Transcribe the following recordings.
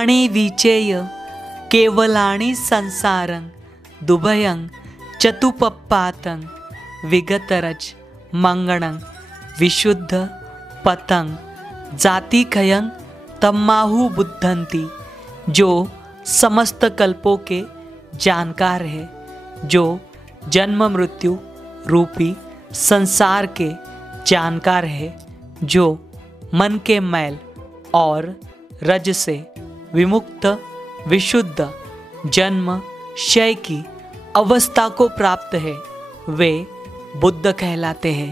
पाणी विचेय केवलानि संसारं दुभयं चतुपप्पातं विगतरज मंगणं विशुद्ध पतं जातिखयं तम्माहु बुद्धंती। जो समस्त कल्पों के जानकार है, जो जन्म मृत्यु रूपी संसार के जानकार है, जो मन के मैल और रज से विमुक्त विशुद्ध जन्म क्षय की अवस्था को प्राप्त है, वे बुद्ध कहलाते हैं।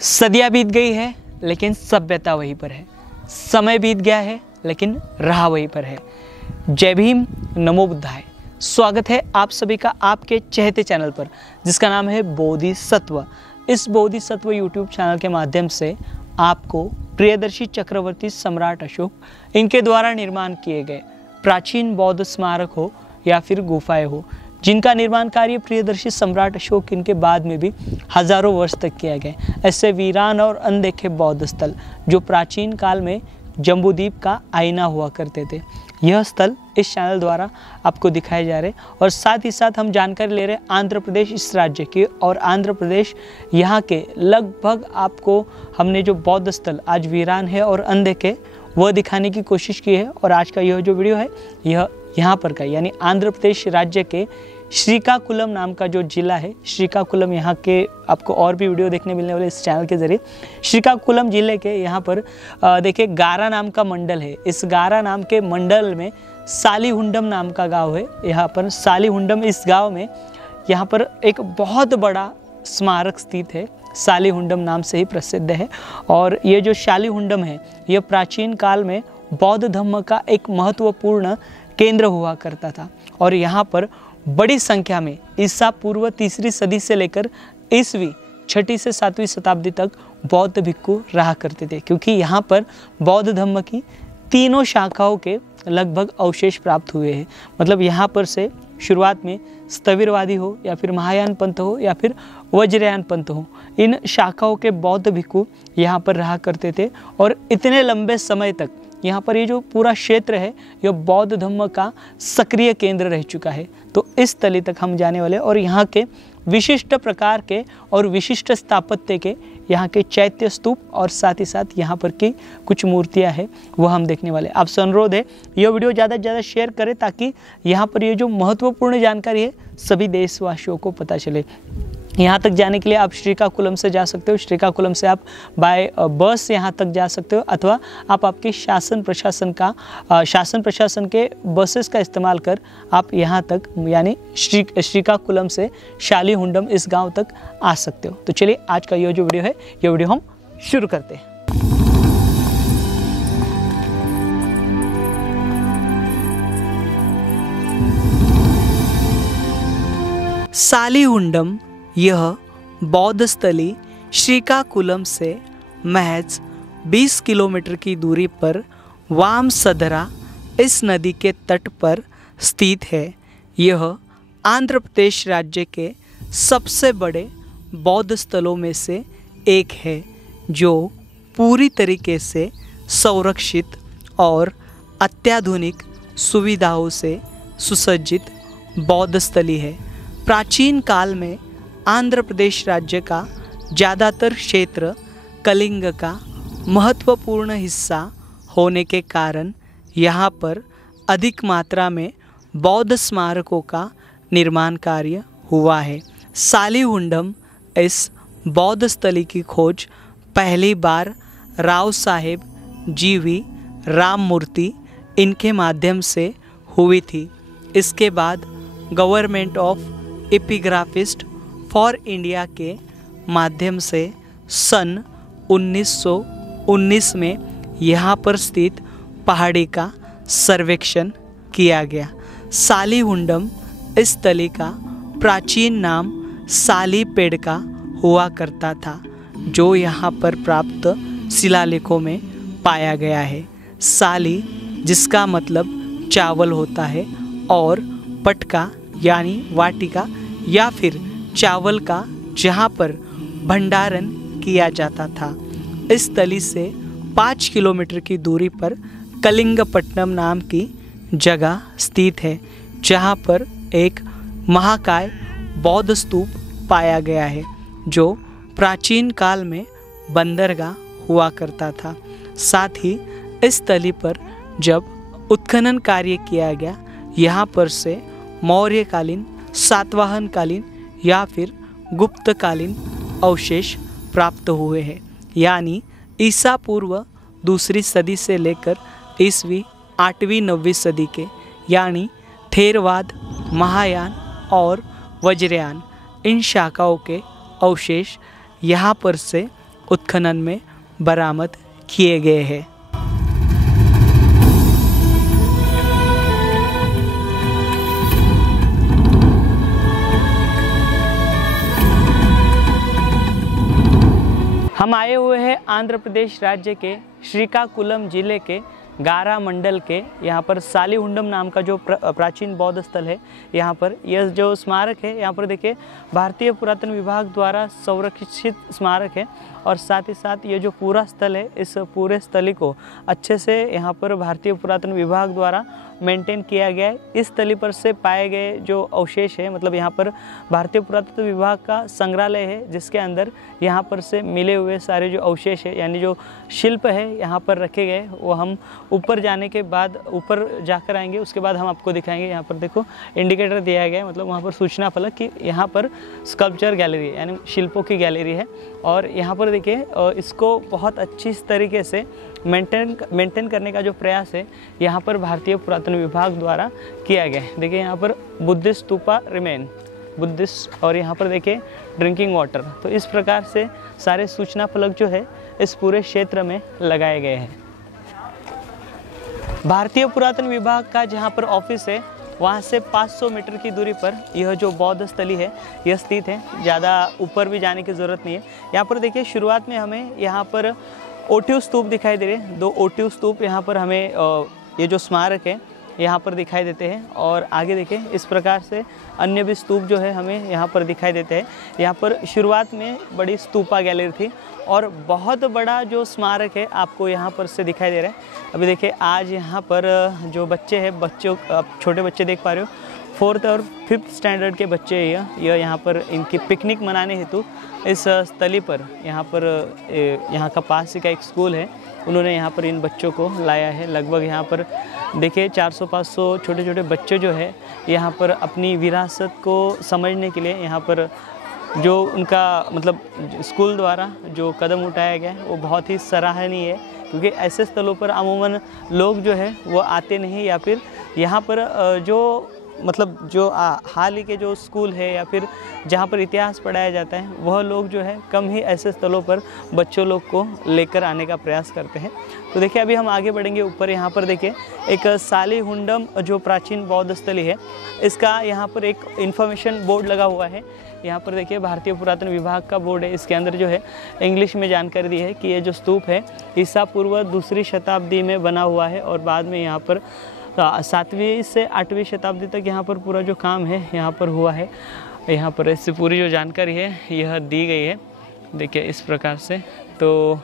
सदियां बीत गई है लेकिन सभ्यता वहीं पर है, समय बीत गया है लेकिन राह वहीं पर है। जय भीम, नमो बुद्धाय। स्वागत है आप सभी का आपके चहेते चैनल पर जिसका नाम है बोधिसत्व। इस बोधिसत्व यूट्यूब चैनल के माध्यम से आपको प्रियदर्शी चक्रवर्ती सम्राट अशोक इनके द्वारा निर्माण किए गए प्राचीन बौद्ध स्मारक हो या फिर गुफाएं हो, जिनका निर्माण कार्य प्रियदर्शी सम्राट अशोक इनके बाद में भी हजारों वर्ष तक किया गया, ऐसे वीरान और अनदेखे बौद्ध स्थल जो प्राचीन काल में जम्बूद्वीप का आईना हुआ करते थे, यह स्थल इस चैनल द्वारा आपको दिखाए जा रहे। और साथ ही साथ हम जानकारी ले रहे आंध्र प्रदेश इस राज्य की, और आंध्र प्रदेश यहाँ के लगभग आपको हमने जो बौद्ध स्थल आज वीरान है और अनदेखे वह दिखाने की कोशिश की है। और आज का यह जो वीडियो है यह यहाँ पर का यानी आंध्र प्रदेश राज्य के श्रीकाकुलम नाम का जो जिला है, श्रीकाकुलम यहाँ के आपको और भी वीडियो देखने मिलने वाले इस चैनल के ज़रिए। श्रीकाकुलम जिले के यहाँ पर देखिए गारा नाम का मंडल है। इस गारा नाम के मंडल में सालीहुंडम नाम का गांव है। यहाँ पर सालीहुंडम इस गांव में यहाँ पर एक बहुत बड़ा स्मारक स्थित है, सालीहुंडम नाम से ही प्रसिद्ध है। और ये जो सालीहुंडम है यह प्राचीन काल में बौद्ध धर्म का एक महत्वपूर्ण केंद्र हुआ करता था। और यहाँ पर बड़ी संख्या में ईसा पूर्व 3री सदी से लेकर ईस्वी 6ठी से 7वीं शताब्दी तक बौद्ध भिक्खु रहा करते थे, क्योंकि यहाँ पर बौद्ध धर्म की तीनों शाखाओं के लगभग अवशेष प्राप्त हुए हैं। मतलब यहाँ पर से शुरुआत में स्थविरवादी हो या फिर महायान पंथ हो या फिर वज्रयान पंथ हो, इन शाखाओं के बौद्ध भिक्खु यहाँ पर रहा करते थे। और इतने लंबे समय तक यहाँ पर ये जो पूरा क्षेत्र है यह बौद्ध धर्म का सक्रिय केंद्र रह चुका है। तो इस तली तक हम जाने वाले और यहाँ के विशिष्ट प्रकार के और विशिष्ट स्थापत्य के यहाँ के चैत्य स्तूप और साथ ही साथ यहाँ पर की कुछ मूर्तियाँ हैं वह हम देखने वाले। आपसे अनुरोध है यह वीडियो ज़्यादा से ज़्यादा शेयर करें ताकि यहाँ पर ये जो महत्वपूर्ण जानकारी है सभी देशवासियों को पता चले। यहाँ तक जाने के लिए आप श्रीकाकुलम से जा सकते हो, श्रीकाकुलम से आप बाय बस यहाँ तक जा सकते हो, अथवा आप आपके शासन प्रशासन के बसेस का इस्तेमाल कर आप यहाँ तक यानी श्रीकाकुलम से सालीहुंडम इस गांव तक आ सकते हो। तो चलिए आज का यह जो वीडियो है यह वीडियो हम शुरू करते हैं। सालीहुंडम यह बौद्ध स्थली श्रीकाकुलम से महज 20 किलोमीटर की दूरी पर वामसदरा इस नदी के तट पर स्थित है। यह आंध्र प्रदेश राज्य के सबसे बड़े बौद्ध स्थलों में से एक है, जो पूरी तरीके से संरक्षित और अत्याधुनिक सुविधाओं से सुसज्जित बौद्ध स्थली है। प्राचीन काल में आंध्र प्रदेश राज्य का ज़्यादातर क्षेत्र कलिंग का महत्वपूर्ण हिस्सा होने के कारण यहाँ पर अधिक मात्रा में बौद्ध स्मारकों का निर्माण कार्य हुआ है। सालीहुंडम इस बौद्ध स्थली की खोज पहली बार राव साहेब जीवी राममूर्ति इनके माध्यम से हुई थी। इसके बाद गवर्नमेंट ऑफ एपिग्राफिस्ट फॉर इंडिया के माध्यम से सन 1919 में यहाँ पर स्थित पहाड़ी का सर्वेक्षण किया गया। सालीहुंडम इस तली का प्राचीन नाम सालीपेड़का हुआ करता था, जो यहाँ पर प्राप्त शिलालेखों में पाया गया है। साली जिसका मतलब चावल होता है और पटका यानी वाटिका या फिर चावल का जहाँ पर भंडारण किया जाता था। इस तली से 5 किलोमीटर की दूरी पर कलिंगपट्टनम नाम की जगह स्थित है, जहाँ पर एक महाकाय बौद्ध स्तूप पाया गया है जो प्राचीन काल में बंदरगाह हुआ करता था। साथ ही इस तली पर जब उत्खनन कार्य किया गया, यहाँ पर से मौर्यकालीन, सातवाहनकालीन या फिर गुप्तकालीन अवशेष प्राप्त हुए हैं, यानी ईसा पूर्व 2री सदी से लेकर ईस्वी 8वीं 9वीं सदी के, यानी थेरवाद, महायान और वज्रयान इन शाखाओं के अवशेष यहाँ पर से उत्खनन में बरामद किए गए हैं। हम आए हुए हैं आंध्र प्रदेश राज्य के श्रीकाकुलम जिले के गारा मंडल के यहाँ पर सालीहुंडम नाम का जो प्राचीन बौद्ध स्थल है। यहाँ पर यह जो स्मारक है, यहाँ पर देखिए भारतीय पुरातन विभाग द्वारा संरक्षित स्मारक है और साथ ही साथ ये जो पूरा स्थल है, इस पूरे स्थली को अच्छे से यहाँ पर भारतीय पुरातन विभाग द्वारा मेंटेन किया गया है। इस स्थली पर से पाए गए जो अवशेष है, मतलब यहाँ पर भारतीय पुरातत्व विभाग का संग्रहालय है, जिसके अंदर यहाँ पर से मिले हुए सारे जो अवशेष है यानी जो शिल्प है यहाँ पर रखे गए, वो हम ऊपर जाने के बाद ऊपर जाकर आएंगे, उसके बाद हम आपको दिखाएंगे। यहाँ पर देखो इंडिकेटर दिया गया है, मतलब वहाँ पर सूचना फलक कि यहाँ पर स्कल्पचर गैलरी यानी शिल्पों की गैलरी है। और यहाँ पर देखिए इसको बहुत अच्छी तरीके से मेंटेन करने का जो प्रयास है यहाँ पर भारतीय पुरातन विभाग द्वारा किया गया है। देखिए यहाँ पर बुद्धिस्ट स्तूपा रिमेन, बुद्धिस्ट, और यहाँ पर देखिए ड्रिंकिंग वाटर। तो इस प्रकार से सारे सूचना फलक जो है इस पूरे क्षेत्र में लगाए गए हैं। भारतीय पुरातन विभाग का जहाँ पर ऑफिस है, वहाँ से 500 मीटर की दूरी पर यह जो बौद्ध स्थली है यह स्थित है। ज़्यादा ऊपर भी जाने की ज़रूरत नहीं है। यहाँ पर देखिए शुरुआत में हमें यहाँ पर ओटिव स्तूप दिखाई दे रहे हैं, 2 ओटिव स्तूप यहाँ पर हमें ये जो स्मारक है यहाँ पर दिखाई देते हैं। और आगे देखें इस प्रकार से अन्य भी स्तूप जो है हमें यहाँ पर दिखाई देते हैं। यहाँ पर शुरुआत में बड़ी स्तूपा गैलरी थी और बहुत बड़ा जो स्मारक है आपको यहाँ पर से दिखाई दे रहा है। अभी देखिए आज यहाँ पर जो बच्चे हैं, बच्चों आप छोटे बच्चे देख पा रहे हो, 4th और 5th स्टैंडर्ड के बच्चे यह यहाँ पर इनकी पिकनिक मनाने हेतु इस स्थली पर यहाँ का पास ही का एक स्कूल है, उन्होंने यहाँ पर इन बच्चों को लाया है। लगभग यहाँ पर देखिए 400-500 छोटे छोटे बच्चे जो है यहाँ पर अपनी विरासत को समझने के लिए यहाँ पर जो उनका मतलब स्कूल द्वारा जो कदम उठाया गया है वो बहुत ही सराहनीय है, क्योंकि ऐसे स्थलों पर अमूमन लोग जो है वो आते नहीं, या फिर यहाँ पर जो मतलब जो हाल ही के जो स्कूल है या फिर जहाँ पर इतिहास पढ़ाया जाता है वह लोग जो है कम ही ऐसे स्थलों पर बच्चों लोग को लेकर आने का प्रयास करते हैं। तो देखिए अभी हम आगे बढ़ेंगे ऊपर। यहाँ पर देखिए एक सालीहुंडम जो प्राचीन बौद्ध स्थली है, इसका यहाँ पर एक इन्फॉर्मेशन बोर्ड लगा हुआ है। यहाँ पर देखिए भारतीय पुरातन विभाग का बोर्ड है, इसके अंदर जो है इंग्लिश में जानकारी दी है कि ये जो स्तूप है ईसा पूर्व 2री शताब्दी में बना हुआ है और बाद में यहाँ पर 7वीं से 8वीं शताब्दी तक यहाँ पर पूरा जो काम है यहाँ पर हुआ है। यहाँ पर इससे पूरी जो जानकारी है यह दी गई है, देखिए इस प्रकार से। तो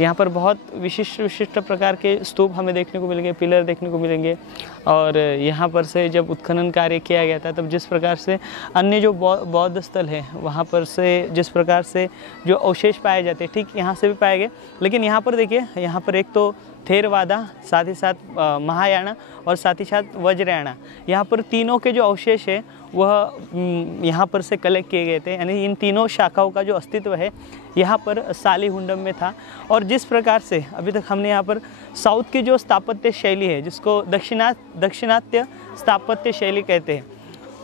यहाँ पर बहुत विशिष्ट प्रकार के स्तूप हमें देखने को मिलेंगे, पिलर देखने को मिलेंगे। और यहाँ पर से जब उत्खनन कार्य किया गया था तब जिस प्रकार से अन्य जो बौद्ध स्थल है वहाँ पर से जिस प्रकार से जो अवशेष पाए जाते हैं, ठीक यहाँ से भी पाए गए। लेकिन यहाँ पर देखिए, यहाँ पर एक तो थेरवादा, साथ ही साथ महायाना और साथ ही साथ वज्रयाना, यहाँ पर तीनों के जो अवशेष है वह यहाँ पर से कलेक्ट किए गए थे। यानी इन तीनों शाखाओं का जो अस्तित्व है यहाँ पर सालीहुंडम में था। और जिस प्रकार से अभी तक हमने यहाँ पर साउथ की जो स्थापत्य शैली है, जिसको दक्षिणात्य स्थापत्य शैली कहते हैं,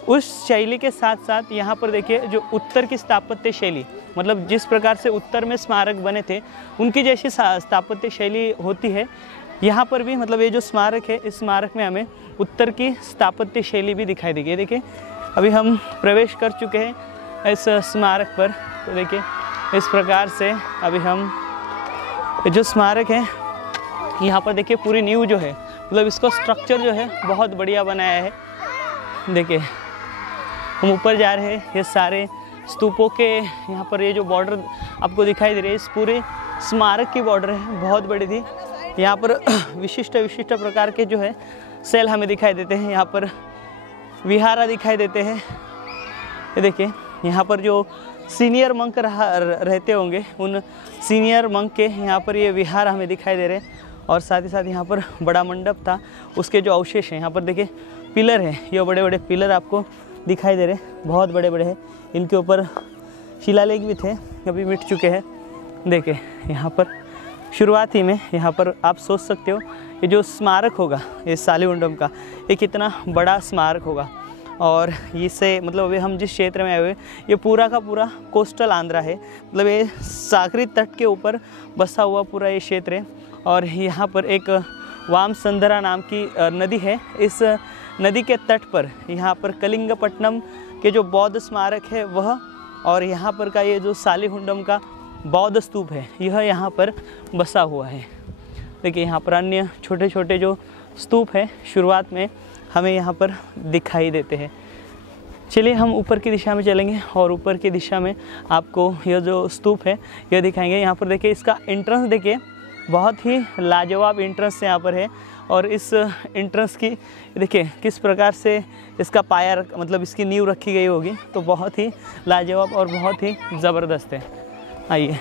उस शैली के साथ साथ यहाँ पर देखिए जो उत्तर की स्थापत्य शैली, मतलब जिस प्रकार से उत्तर में स्मारक बने थे उनकी जैसी स्थापत्य शैली होती है यहाँ पर भी। मतलब ये जो स्मारक है, इस स्मारक में हमें उत्तर की स्थापत्य शैली भी दिखाई देगी। देखिए अभी हम प्रवेश कर चुके हैं इस स्मारक पर। तो देखिए इस प्रकार से अभी हम जो स्मारक है यहाँ पर देखिए पूरी नींव जो है, मतलब इसको स्ट्रक्चर जो है बहुत बढ़िया बनाया है। देखिए हम ऊपर जा रहे हैं। ये सारे स्तूपों के यहाँ पर ये जो बॉर्डर आपको दिखाई दे रही है, इस पूरे स्मारक की बॉर्डर है, बहुत बड़ी थी। यहाँ पर विशिष्ट प्रकार के जो है सेल हमें दिखाई देते हैं। यहाँ पर विहारा दिखाई देते हैं। ये देखिए यहाँ पर जो सीनियर मंक रहते होंगे, उन सीनियर मंक के यहाँ पर ये विहार हमें दिखाई दे रहे हैं। और साथ ही साथ यहाँ पर बड़ा मंडप था, उसके जो अवशेष हैं, यहाँ पर देखिए पिलर हैं, ये बड़े बड़े पिलर आपको दिखाई दे रहे हैं, बहुत बड़े बड़े हैं। इनके ऊपर शिलालेख भी थे, अभी मिट चुके हैं। देखिए यहाँ पर शुरुआती में यहाँ पर आप सोच सकते हो ये जो स्मारक होगा, ये सालिगुंडम का, ये कितना बड़ा स्मारक होगा। और इससे मतलब अभी हम जिस क्षेत्र में आए हुए, ये पूरा का पूरा कोस्टल आंध्रा है, मतलब ये सागरी तट के ऊपर बसा हुआ पूरा ये क्षेत्र है। और यहाँ पर एक वामसंधरा नाम की नदी है। इस नदी के तट पर यहाँ पर कलिंगपट्टनम के जो बौद्ध स्मारक है वह, और यहाँ पर का ये जो सालिगुंडम का बौद्ध स्तूप है, यह यहाँ पर बसा हुआ है। देखिए यहाँ पर अन्य छोटे छोटे जो स्तूप है शुरुआत में हमें यहाँ पर दिखाई देते हैं। चलिए हम ऊपर की दिशा में चलेंगे और ऊपर की दिशा में आपको यह जो स्तूप है यह दिखाएंगे। यहाँ पर देखिए इसका एंट्रेंस देखिए, बहुत ही लाजवाब एंट्रेंस यहाँ पर है। और इस एंट्रेंस की देखिए किस प्रकार से इसका पाया मतलब इसकी नींव रखी गई होगी, तो बहुत ही लाजवाब और बहुत ही ज़बरदस्त है। आइए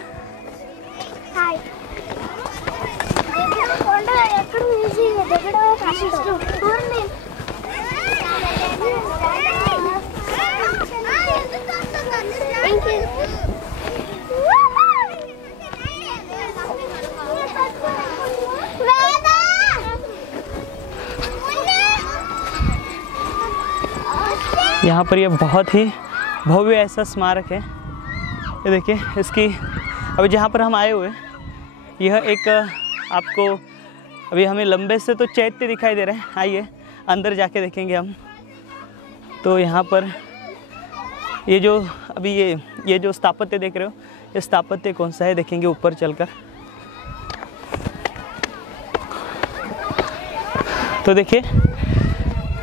यहाँ पर ये बहुत ही भव्य ऐसा स्मारक है। ये देखिए इसकी अभी जहाँ पर हम आए हुए, यह एक आपको अभी हमें लंबे से तो चैत्य दिखाई दे रहा है। आइए अंदर जाके देखेंगे हम। तो यहाँ पर ये जो अभी ये जो स्थापत्य देख रहे हो, ये स्थापत्य कौन सा है देखेंगे ऊपर चलकर। तो देखिए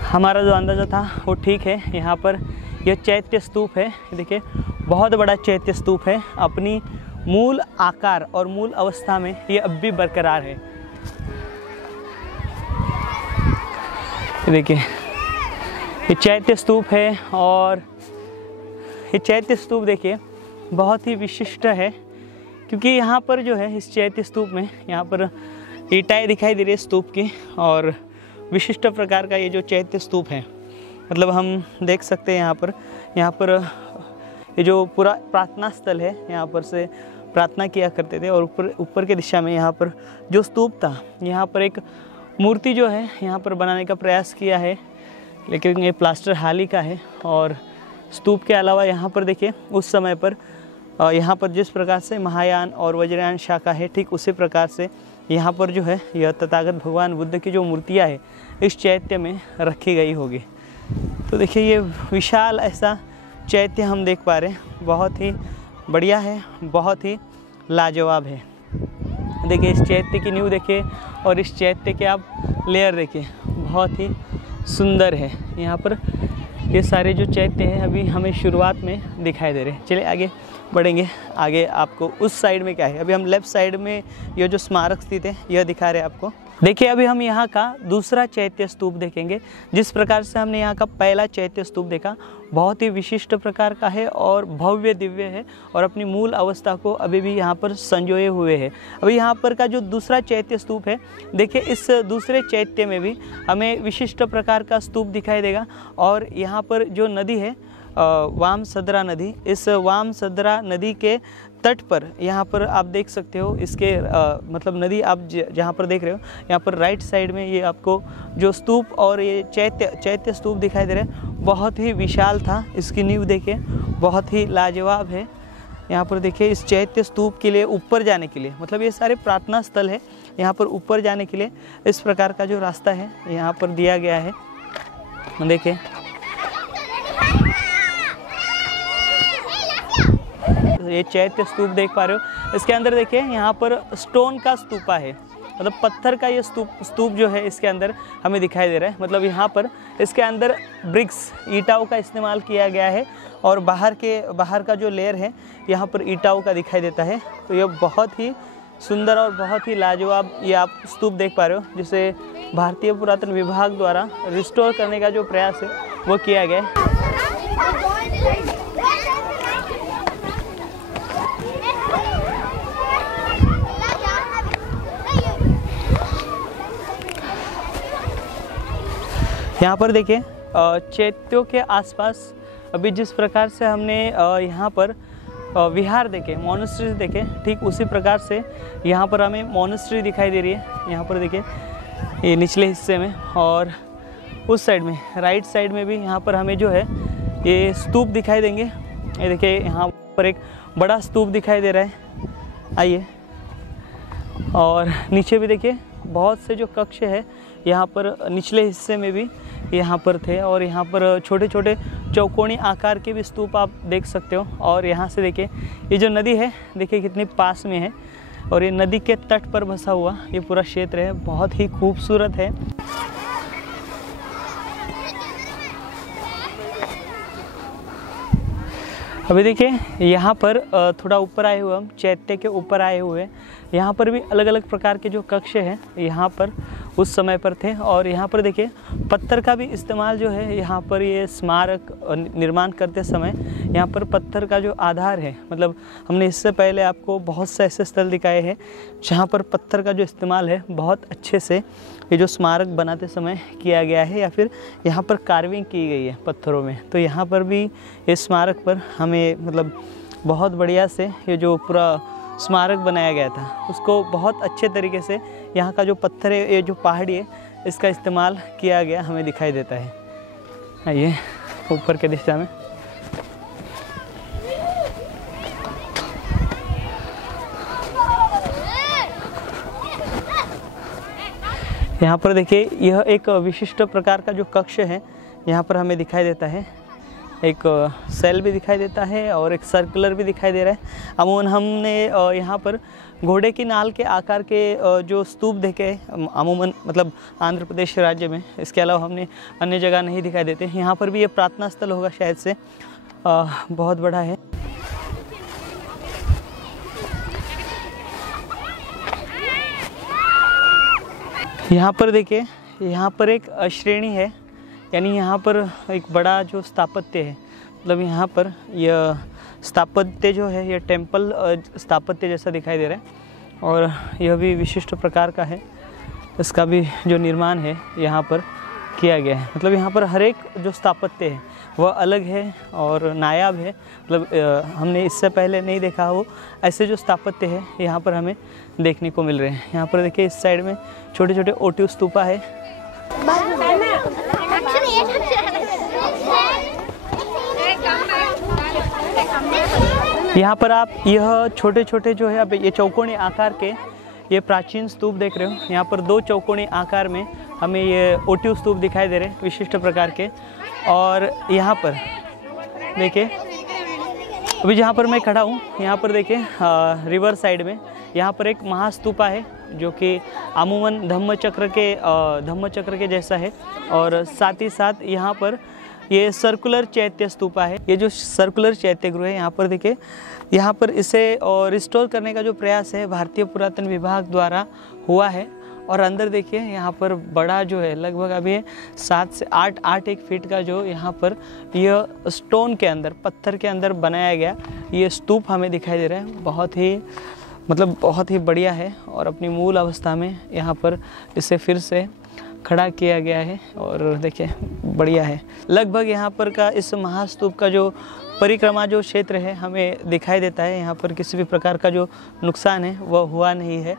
हमारा जो अंदाज़ा था वो ठीक है। यहाँ पर यह चैत्य स्तूप है। देखिए बहुत बड़ा चैत्य स्तूप है, अपनी मूल आकार और मूल अवस्था में ये अब भी बरकरार है। देखिए ये चैत्य स्तूप है, और ये चैत्य स्तूप देखिए बहुत ही विशिष्ट है, क्योंकि यहाँ पर जो है इस चैत्य स्तूप में यहाँ पर ईंटें दिखाई दे रही है स्तूप की। और विशिष्ट प्रकार का ये जो चैत्य स्तूप है, मतलब हम देख सकते हैं यहाँ पर ये जो पूरा प्रार्थना स्थल है, यहाँ पर से प्रार्थना किया करते थे। और ऊपर के दिशा में यहाँ पर जो स्तूप था, यहाँ पर एक मूर्ति जो है यहाँ पर बनाने का प्रयास किया है, लेकिन ये प्लास्टर हाल ही का है। और स्तूप के अलावा यहाँ पर देखिए उस समय पर यहाँ पर जिस प्रकार से महायान और वज्रयान शाखा है, ठीक उसी प्रकार से यहाँ पर जो है यह तथागत भगवान बुद्ध की जो मूर्तियाँ है इस चैत्य में रखी गई होगी। तो देखिए ये विशाल ऐसा चैत्य हम देख पा रहे हैं, बहुत ही बढ़िया है, बहुत ही लाजवाब है। देखिए इस चैत्य की नींव देखिए, और इस चैत्य के आप लेयर देखिए, बहुत ही सुंदर है। यहाँ पर ये सारे जो चैत्य हैं अभी हमें शुरुआत में दिखाई दे रहे हैं। चलिए आगे बढ़ेंगे। आगे आपको उस साइड में क्या है, अभी हम लेफ़्ट साइड में ये जो स्मारक स्थित है यह दिखा रहे हैं आपको। देखिए अभी हम यहाँ का दूसरा चैत्य स्तूप देखेंगे। जिस प्रकार से हमने यहाँ का पहला चैत्य स्तूप देखा, बहुत ही विशिष्ट प्रकार का है और भव्य दिव्य है, और अपनी मूल अवस्था को अभी भी यहाँ पर संजोए हुए है। अभी यहाँ पर का जो दूसरा चैत्य स्तूप है, देखिए इस दूसरे चैत्य में भी हमें विशिष्ट प्रकार का स्तूप दिखाई देगा। और यहाँ पर जो नदी है वामसंधरा नदी, इस वामसंधरा नदी के तट पर यहाँ पर आप देख सकते हो इसके मतलब नदी आप जहाँ पर देख रहे हो, यहाँ पर राइट साइड में ये आपको जो स्तूप और ये चैत्य स्तूप दिखाई दे रहे हैं, बहुत ही विशाल था। इसकी नींव देखिए, बहुत ही लाजवाब है। यहाँ पर देखिए इस चैत्य स्तूप के लिए ऊपर जाने के लिए, मतलब ये सारे प्रार्थना स्थल है, यहाँ पर ऊपर जाने के लिए इस प्रकार का जो रास्ता है यहाँ पर दिया गया है। देखिए ये चैत्य स्तूप देख पा रहे हो, इसके अंदर देखिए यहाँ पर स्टोन का स्तूपा है, मतलब पत्थर का ये स्तूप जो है इसके अंदर हमें दिखाई दे रहा है। मतलब यहाँ पर इसके अंदर ब्रिक्स ईंटों का इस्तेमाल किया गया है और बाहर का जो लेयर है यहाँ पर ईंटों का दिखाई देता है। तो ये बहुत ही सुंदर और बहुत ही लाजवाब ये आप स्तूप देख पा रहे हो, जिसे भारतीय पुरातन विभाग द्वारा रिस्टोर करने का जो प्रयास है वो किया गया है। यहाँ पर देखिए चैत्यों के आसपास अभी जिस प्रकार से हमने यहाँ पर विहार देखे, मोनेस्ट्री देखे, ठीक उसी प्रकार से यहाँ पर हमें मोनेस्ट्री दिखाई दे रही है। यहाँ पर देखिए ये निचले हिस्से में, और उस साइड में राइट साइड में भी यहाँ पर हमें जो है ये स्तूप दिखाई देंगे। ये देखिए यहाँ पर एक बड़ा स्तूप दिखाई दे रहा है, आइए। और नीचे भी देखिए बहुत से जो कक्ष है यहाँ पर निचले हिस्से में भी यहाँ पर थे, और यहाँ पर छोटे छोटे चौकोनी आकार के भी स्तूप आप देख सकते हो। और यहाँ से देखिए ये जो नदी है देखिए कितनी पास में है, और ये नदी के तट पर बसा हुआ ये पूरा क्षेत्र है, बहुत ही खूबसूरत है। अभी देखिए यहाँ पर थोड़ा ऊपर आए हुए हम चैत्य के ऊपर आए हुए, यहाँ पर भी अलग अलग प्रकार के जो कक्ष हैं यहाँ पर उस समय पर थे। और यहाँ पर देखिए पत्थर का भी इस्तेमाल जो है यहाँ पर ये स्मारक निर्माण करते समय यहाँ पर पत्थर का जो आधार है, मतलब हमने इससे पहले आपको बहुत से ऐसे स्थल दिखाए हैं जहाँ पर पत्थर का जो इस्तेमाल है बहुत अच्छे से ये जो स्मारक बनाते समय किया गया है, या फिर यहाँ पर कार्विंग की गई है पत्थरों में। तो यहाँ पर भी इस स्मारक पर हमें मतलब बहुत बढ़िया से ये जो पूरा स्मारक बनाया गया था उसको बहुत अच्छे तरीके से यहाँ का जो पत्थर है, ये जो पहाड़ी है, इसका इस्तेमाल किया गया हमें दिखाई देता है। आइए ऊपर के दिशा में यहाँ पर देखिए यह एक विशिष्ट प्रकार का जो कक्ष है यहाँ पर हमें दिखाई देता है। एक सेल भी दिखाई देता है और एक सर्कुलर भी दिखाई दे रहा है। अमूमन हमने यहाँ पर घोड़े की नाल के आकार के जो स्तूप देखे अमूमन मतलब आंध्र प्रदेश राज्य में, इसके अलावा हमने अन्य जगह नहीं दिखाई देते। यहाँ पर भी ये प्रार्थना स्थल होगा शायद से, बहुत बड़ा है। यहाँ पर देखिए यहाँ पर एक श्रेणी है, यानी यहाँ पर एक बड़ा जो स्थापत्य है, मतलब यहाँ पर यह स्थापत्य जो है यह टेम्पल स्थापत्य जैसा दिखाई दे रहा है, और यह भी विशिष्ट प्रकार का है। इसका भी जो निर्माण है यहाँ पर किया गया है। मतलब यहाँ पर हर एक जो स्थापत्य है वह अलग है और नायाब है, मतलब हमने इससे पहले नहीं देखा हो ऐसे जो स्थापत्य है यहाँ पर हमें देखने को मिल रहे हैं। यहाँ पर देखिए इस साइड में छोटे छोटे ओटिव स्तूपा है। यहाँ पर आप यह छोटे छोटे जो है अब ये चौकोनी आकार के ये प्राचीन स्तूप देख रहे हो। यहाँ पर दो चौकोनी आकार में हमें ये ओटिव स्तूप दिखाई दे रहे हैं विशिष्ट प्रकार के। और यहाँ पर देखिए अभी जहाँ पर मैं खड़ा हूँ यहाँ पर देखिए रिवर साइड में यहाँ पर एक महास्तूपा है जो कि अमूमन धम्मचक्र के जैसा है, और साथ ही साथ यहाँ पर ये सर्कुलर चैत्य स्तूपा है। ये जो सर्कुलर चैत्य गृह है यहाँ पर देखिए, यहाँ पर इसे रिस्टोर करने का जो प्रयास है भारतीय पुरातन विभाग द्वारा हुआ है। और अंदर देखिए यहाँ पर बड़ा जो है लगभग अभी 7 से 8 फीट का जो यहाँ पर यह स्टोन के अंदर पत्थर के अंदर बनाया गया ये स्तूप हमें दिखाई दे रहा है। बहुत ही बढ़िया है, और अपनी मूल अवस्था में यहाँ पर इसे फिर से खड़ा किया गया है, और देखिए बढ़िया है। लगभग यहाँ पर का इस महास्तूप का जो परिक्रमा जो क्षेत्र है हमें दिखाई देता है, यहाँ पर किसी भी प्रकार का जो नुकसान है वह हुआ नहीं है।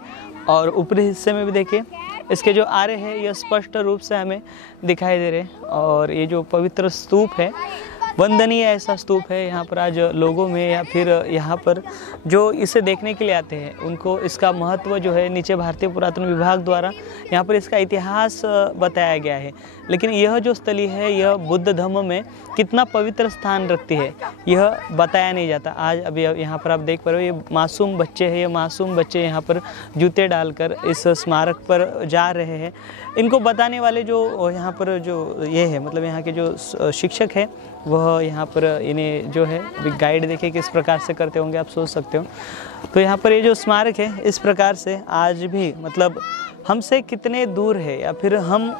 और ऊपरी हिस्से में भी देखिए इसके जो आरे हैं यह स्पष्ट रूप से हमें दिखाई दे रहे हैं। और ये जो पवित्र स्तूप है वंदनीय ऐसा स्तूप है। यहाँ पर आज लोगों में या फिर यहाँ पर जो इसे देखने के लिए आते हैं उनको इसका महत्व जो है नीचे भारतीय पुरातन विभाग द्वारा यहाँ पर इसका इतिहास बताया गया है। लेकिन यह जो स्थली है यह बुद्ध धर्म में कितना पवित्र स्थान रखती है यह बताया नहीं जाता। आज अभी यहाँ पर आप देख पा रहे हो ये मासूम बच्चे हैं, ये मासूम बच्चे यहाँ पर जूते डालकर इस स्मारक पर जा रहे हैं। इनको बताने वाले जो यहाँ पर जो ये है मतलब यहाँ के जो शिक्षक है वह यहाँ पर इन्हें जो है गाइड देखे किस प्रकार से करते होंगे आप सोच सकते हो। तो यहाँ पर ये जो स्मारक है इस प्रकार से आज भी मतलब हमसे कितने दूर है या फिर हम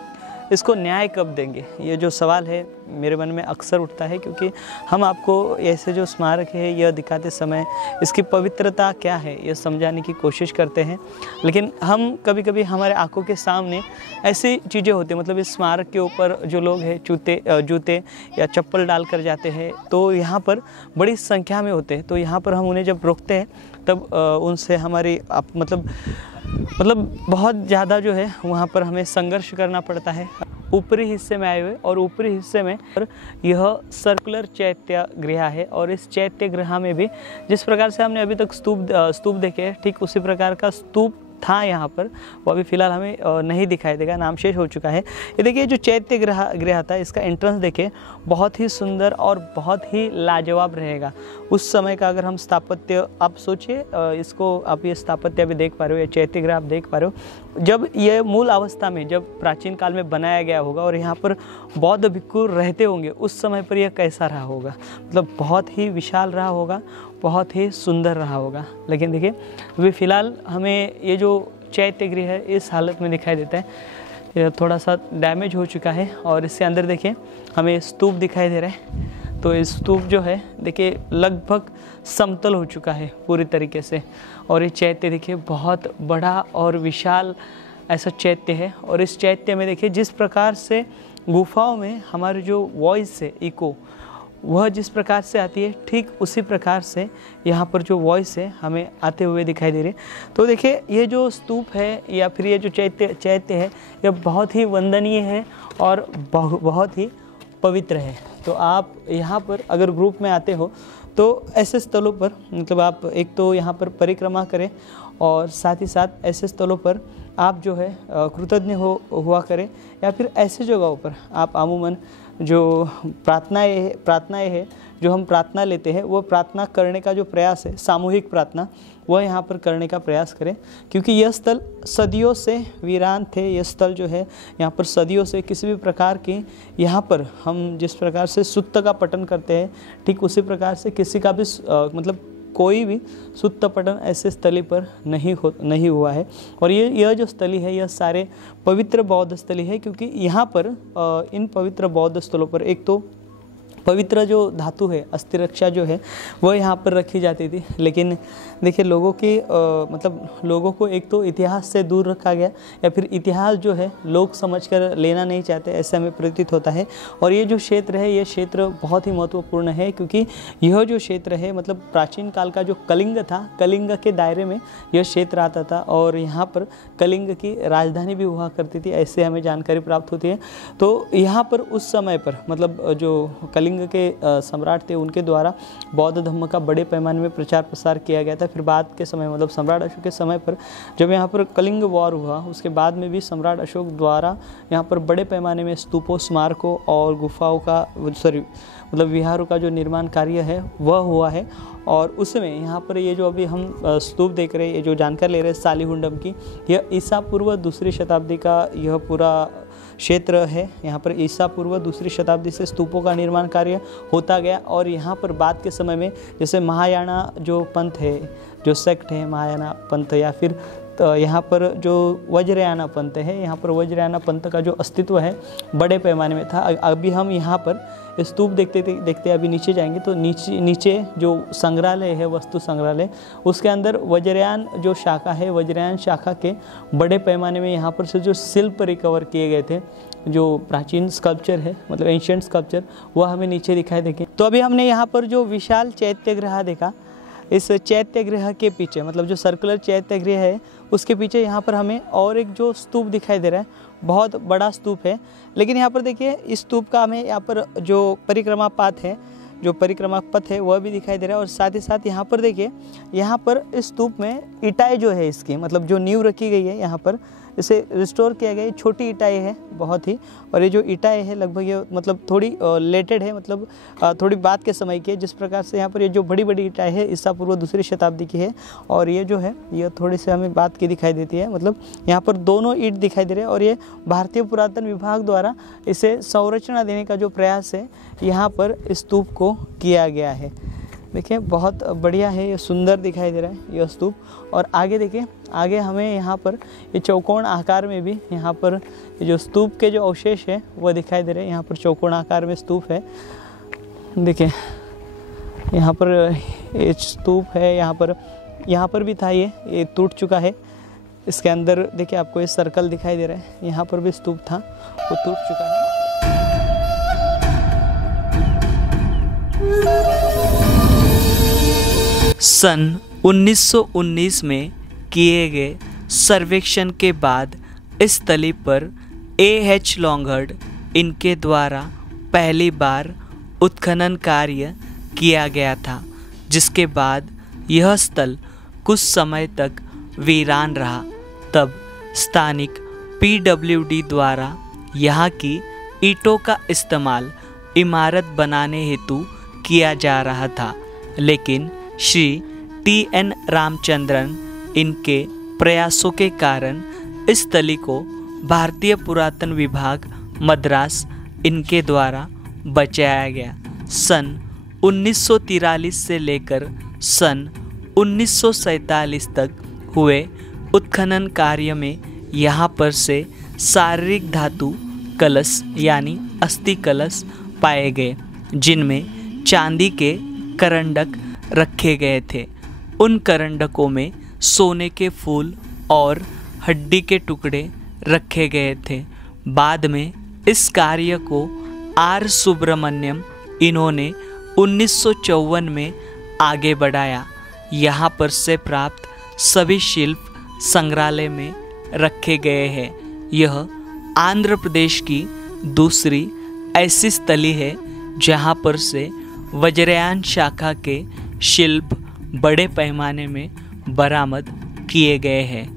इसको न्याय कब देंगे, ये जो सवाल है मेरे मन में अक्सर उठता है। क्योंकि हम आपको ऐसे जो स्मारक है यह दिखाते समय इसकी पवित्रता क्या है यह समझाने की कोशिश करते हैं, लेकिन हम कभी कभी हमारे आंखों के सामने ऐसी चीज़ें होती हैं। मतलब इस स्मारक के ऊपर जो लोग हैं जूते या चप्पल डाल कर जाते हैं तो यहाँ पर बड़ी संख्या में होते हैं। तो यहाँ पर हम उन्हें जब रोकते हैं तब उनसे हमारी मतलब बहुत ज़्यादा जो है वहाँ पर हमें संघर्ष करना पड़ता है। ऊपरी हिस्से में आए हुए और ऊपरी हिस्से में यह सर्कुलर चैत्य गृह है और इस चैत्य गृह में भी जिस प्रकार से हमने अभी तक स्तूप देखे ठीक उसी प्रकार का स्तूप था यहाँ पर, वो अभी फ़िलहाल हमें नहीं दिखाई देगा, नामशेष हो चुका है। ये देखिए जो चैत्य गृह था इसका एंट्रेंस देखिए बहुत ही सुंदर और बहुत ही लाजवाब रहेगा। उस समय का अगर हम स्थापत्य आप सोचिए इसको आप ये स्थापत्य भी देख पा रहे हो, ये चैत्य गृह आप देख पा रहे हो जब ये मूल अवस्था में जब प्राचीन काल में बनाया गया होगा और यहाँ पर बौद्ध भिक्खु रहते होंगे उस समय पर यह कैसा रहा होगा। मतलब बहुत ही विशाल रहा होगा, बहुत ही सुंदर रहा होगा। लेकिन देखिए अभी फ़िलहाल हमें ये जो चैत्य गृह है इस हालत में दिखाई देता है, ये थोड़ा सा डैमेज हो चुका है और इससे अंदर देखिए हमें स्तूप दिखाई दे रहा है। तो ये स्तूप जो है देखिए लगभग समतल हो चुका है पूरी तरीके से और ये चैत्य देखिए बहुत बड़ा और विशाल ऐसा चैत्य है। और इस चैत्य में देखिए जिस प्रकार से गुफाओं में हमारी जो वॉइस है इको वह जिस प्रकार से आती है ठीक उसी प्रकार से यहाँ पर जो वॉइस है हमें आते हुए दिखाई दे रही है। तो देखिए ये जो स्तूप है या फिर ये जो चैत्य है यह बहुत ही वंदनीय है और बहुत ही पवित्र है। तो आप यहाँ पर अगर ग्रुप में आते हो तो ऐसे स्थलों पर मतलब आप एक तो यहाँ पर परिक्रमा करें और साथ ही साथ ऐसे स्थलों पर आप जो है कृतज्ञ हुआ करें या फिर ऐसे जगहों पर आप अमूमन जो प्रार्थनाएं है जो हम प्रार्थना लेते हैं वो प्रार्थना करने का जो प्रयास है सामूहिक प्रार्थना वह यहाँ पर करने का प्रयास करें। क्योंकि यह स्थल सदियों से वीरान थे, यह स्थल जो है यहाँ पर सदियों से किसी भी प्रकार की यहाँ पर हम जिस प्रकार से सुत्त का पठन करते हैं ठीक उसी प्रकार से किसी का भी मतलब कोई भी सुत्त पठन ऐसे स्थली पर नहीं हुआ है। और यह जो स्थली है यह सारे पवित्र बौद्ध स्थली है क्योंकि यहाँ पर इन पवित्र बौद्ध स्थलों पर एक तो पवित्र जो धातु है अस्थि रक्षा जो है वह यहाँ पर रखी जाती थी। लेकिन देखिए लोगों की मतलब लोगों को एक तो इतिहास से दूर रखा गया या फिर इतिहास जो है लोग समझकर लेना नहीं चाहते ऐसा हमें प्रतीत होता है। और ये जो क्षेत्र है ये क्षेत्र बहुत ही महत्वपूर्ण है क्योंकि यह जो क्षेत्र है मतलब प्राचीन काल का जो कलिंग था कलिंग के दायरे में यह क्षेत्र आता था और यहाँ पर कलिंग की राजधानी भी हुआ करती थी ऐसे हमें जानकारी प्राप्त होती है। तो यहाँ पर उस समय पर मतलब जो कलिंग के सम्राट थे उनके द्वारा बौद्ध धर्म का बड़े पैमाने में प्रचार प्रसार किया गया था। फिर बाद के समय मतलब सम्राट अशोक के समय पर जब यहाँ पर कलिंग वॉर हुआ उसके बाद में भी सम्राट अशोक द्वारा यहाँ पर बड़े पैमाने में स्तूपों स्मारकों और गुफाओं का मतलब विहारों का जो निर्माण कार्य है वह हुआ है। और उसमें यहाँ पर ये जो अभी हम स्तूप देख रहे हैं ये जो जानकारी ले रहे हैं सालीहुंडम की यह ईसा पूर्व दूसरी शताब्दी का यह पूरा क्षेत्र है। यहाँ पर ईसा पूर्व दूसरी शताब्दी से स्तूपों का निर्माण कार्य होता गया और यहाँ पर बाद के समय में जैसे महायाना जो पंथ है जो सेक्ट है महायाना पंथ या फिर तो यहाँ पर जो वज्रयाना पंथ है यहाँ पर वज्रयाना पंथ का जो अस्तित्व है बड़े पैमाने में था। अभी हम यहाँ पर स्तूप देखते अभी नीचे जाएंगे तो नीचे जो संग्रहालय है वस्तु संग्रहालय उसके अंदर वज्रयान जो शाखा है वज्रयान शाखा के बड़े पैमाने में यहाँ पर से जो शिल्प रिकवर किए गए थे जो प्राचीन स्कल्पचर है मतलब एंशिएंट स्कल्पचर वह हमें नीचे दिखाई देंगे। तो अभी हमने यहाँ पर जो विशाल चैत्य गृह देखा इस चैत्यगृह के पीछे, मतलब जो सर्कुलर चैत्यगृह है उसके पीछे यहाँ पर हमें और एक जो स्तूप दिखाई दे रहा है, बहुत बड़ा स्तूप है। लेकिन यहाँ पर देखिए इस स्तूप का हमें यहाँ पर जो परिक्रमा पाथ है, जो परिक्रमा पथ है वह भी दिखाई दे रहा है। और साथ ही साथ यहाँ पर देखिए, यहाँ पर इस स्तूप में ईंटें जो है इसकी, मतलब जो नींव रखी गई है यहाँ पर, इसे रिस्टोर किया गया है। छोटी ईंटें है बहुत ही, और ये जो ईंटें है लगभग ये मतलब थोड़ी लेटेड है, मतलब थोड़ी बाद के समय की है। जिस प्रकार से यहाँ पर ये जो बड़ी बड़ी ईंटें है ईसा पूर्व दूसरी शताब्दी की है, और ये जो है ये थोड़ी सी हमें बाद की दिखाई देती है। मतलब यहाँ पर दोनों ईंट दिखाई दे रहे हैं, और ये भारतीय पुरातन विभाग द्वारा इसे संरचना देने का जो प्रयास है यहाँ पर स्तूप को किया गया है। देखिए बहुत बढ़िया है, ये सुंदर दिखाई दे रहा है यह स्तूप। और आगे देखिए, आगे हमें यहाँ पर ये चौकोन आकार में भी यहाँ पर ये जो स्तूप के जो अवशेष है वह दिखाई दे रहे हैं। यहाँ पर चौकोन आकार में स्तूप है। देखिए यहाँ पर ये स्तूप है, यहाँ पर भी था, ये टूट चुका है। इसके अंदर देखिए आपको ये सर्कल दिखाई दे रहा है, यहाँ पर भी स्तूप था, वो टूट चुका है। सन 1919 में किए गए सर्वेक्षण के बाद इस तली पर A.H. लॉन्गहर्ड इनके द्वारा पहली बार उत्खनन कार्य किया गया था, जिसके बाद यह स्थल कुछ समय तक वीरान रहा। तब स्थानिक PWD द्वारा यहाँ की ईंटों का इस्तेमाल इमारत बनाने हेतु किया जा रहा था, लेकिन श्री T.N. रामचंद्रन इनके प्रयासों के कारण इस तली को भारतीय पुरातन विभाग मद्रास इनके द्वारा बचाया गया। सन 1943 से लेकर सन 1947 तक हुए उत्खनन कार्य में यहाँ पर से शारीरिक धातु कलश यानी अस्थि कलश पाए गए, जिनमें चांदी के करंडक रखे गए थे। उन करंडकों में सोने के फूल और हड्डी के टुकड़े रखे गए थे। बाद में इस कार्य को R. सुब्रमण्यम इन्होंने 1954 में आगे बढ़ाया। यहाँ पर से प्राप्त सभी शिल्प संग्रहालय में रखे गए हैं। यह आंध्र प्रदेश की दूसरी ऐसी स्थली है जहाँ पर से वज्रयान शाखा के शिल्प बड़े पैमाने में बरामद किए गए हैं।